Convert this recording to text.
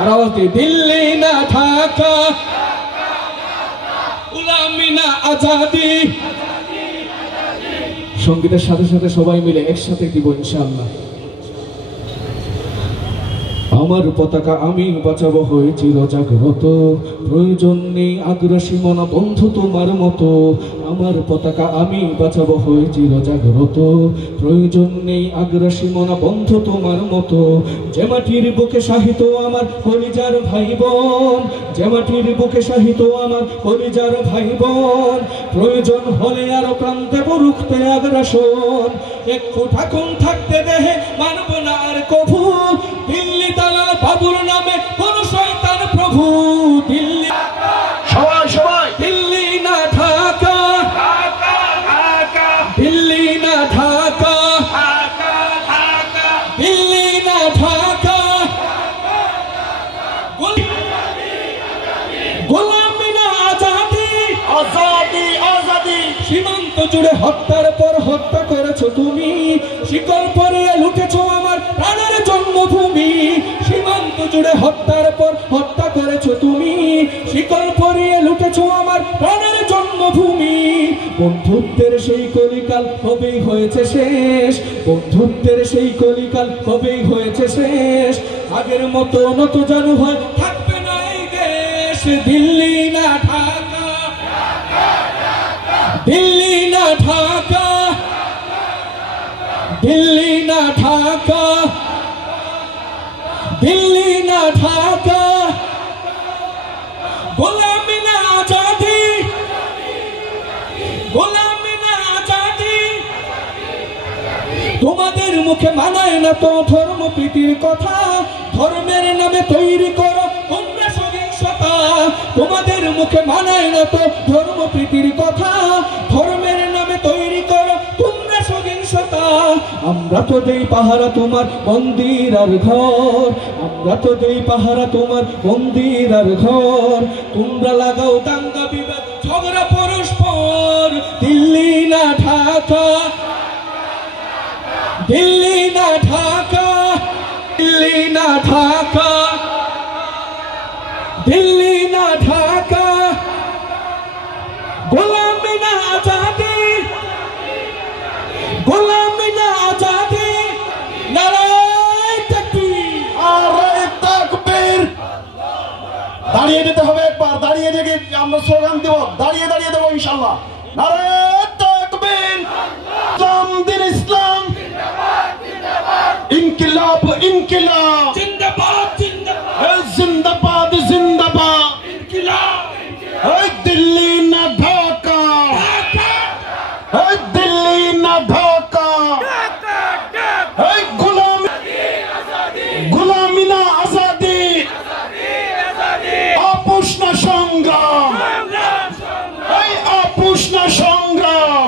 আর আওয়াজ দিয়ে দিল্লি না ঢাকা, গোলামি না আজাদি। সঙ্গীতের সাথে সাথে সবাই মিলে একসাথে দিব ইনশাআল্লাহ। আমার পতাকা আমি বাঁচাবো হয়ে চিরজাগ্রত, প্রয়োজন নেই আগ্রাসী মনা বন্ধু তোমার মতো। আমার পতাকা আমি বাঁচাবো হয়ে চিরজাগ্রত, প্রয়োজন নেই আগ্রাসী মনা বন্ধু তোমার মতো। যে মাটির বুকে সাহিত্য আমার কলিজার ভাই বোন, যে মাটির বুকে সাহিত্য আমার কলিজার ভাই বোন, প্রয়োজন হলে আরো প্রান্তে বরুখতে আগ্রাসন। একটু ঠাকুন থাকতে দেহে মানব না আর কভু, দিল্লি দালাল বাবুর নামে কোন শয়তান প্রভু। দিল্লি সবাই সবাই দিল্লি না ঢাকা, দিল্লি না ঢাকা, দিল্লি না ঢাকা, গোলামি না আজাদি, আজাদি আজাদি। সীমান্ত জুড়ে হত্যার পর হত্যা করেছো তুমি, শিকল পরিয়ে লুটেছো আমার প্রাণের জন্মভূমি। সীমান্ত জুড়ে হত্যার পর হত্যা করেছো তুমি, শিকল পরিয়ে লুটেছো আমার প্রাণের জন্মভূমি। বন্ধুত্বের সেই কলিকাল কবেই হয়েছে শেষ, বন্ধুত্বের সেই কলিকাল কবেই হয়েছে শেষ। আগের মতো নত জানু হয় থাকবে না এই দেশ। দিল্লি না ঢাকা, দিল্লি না ঢাকা, দিল্লি না ঢাকা, দিল্লি না ঢাকা, গোলামি না আজাদি, গোলামি না আজাদি। তোমাদের মুখে মানায় না তো ধর্ম প্রীতির কথা, ধর্মের নামে তৈরি করো তোমরা সহিংসতা। তোমাদের মুখে মানায় না তো ধর্ম প্রীতির কথা, ধর্মের নামে তৈরি করো তোমরা সহিংসতা। আমরা তো দেই পাহারা তোমার মন্দির আর ঘর, আমরা তো দেই পাহারা তোমার মন্দির আর ঘর। তোমরা লাগাও দাঙ্গা বিবাদ ঝগড়া পরস্পর। দিল্লি না ঢাকা, দিল্লি না ঢাকা, দিল্লি না ঢাকা, দিল্লি না ঢাকা, গোলামি না আজাদি, গোলামি না আজাদি। নারায়ে তাকবীর, নারায়ে তাকবীর। দাঁড়িয়ে যেতে হবে, একবার দাঁড়িয়ে থেকে আমরা স্লোগান দেব, দাঁড়িয়ে দাঁড়িয়ে দেবো ইনশাআল্লাহ। নারায়ে তাকবীর, ইসলাম দিন ইসলাম, ইনকিলাব ইনকিলাব, জিন্দাবাদ জিন্দাবাদ, জিন্দাবাদ জিন্দাবাদ, ইনকিলাব। এই দিল্লি না ঢাকা, এই দিল্লি না ঢাকা, এই গোলামি গোলামি না আজাদি, আপোষ না সংগ্রাম, এই আপোষ না সংগ্রাম।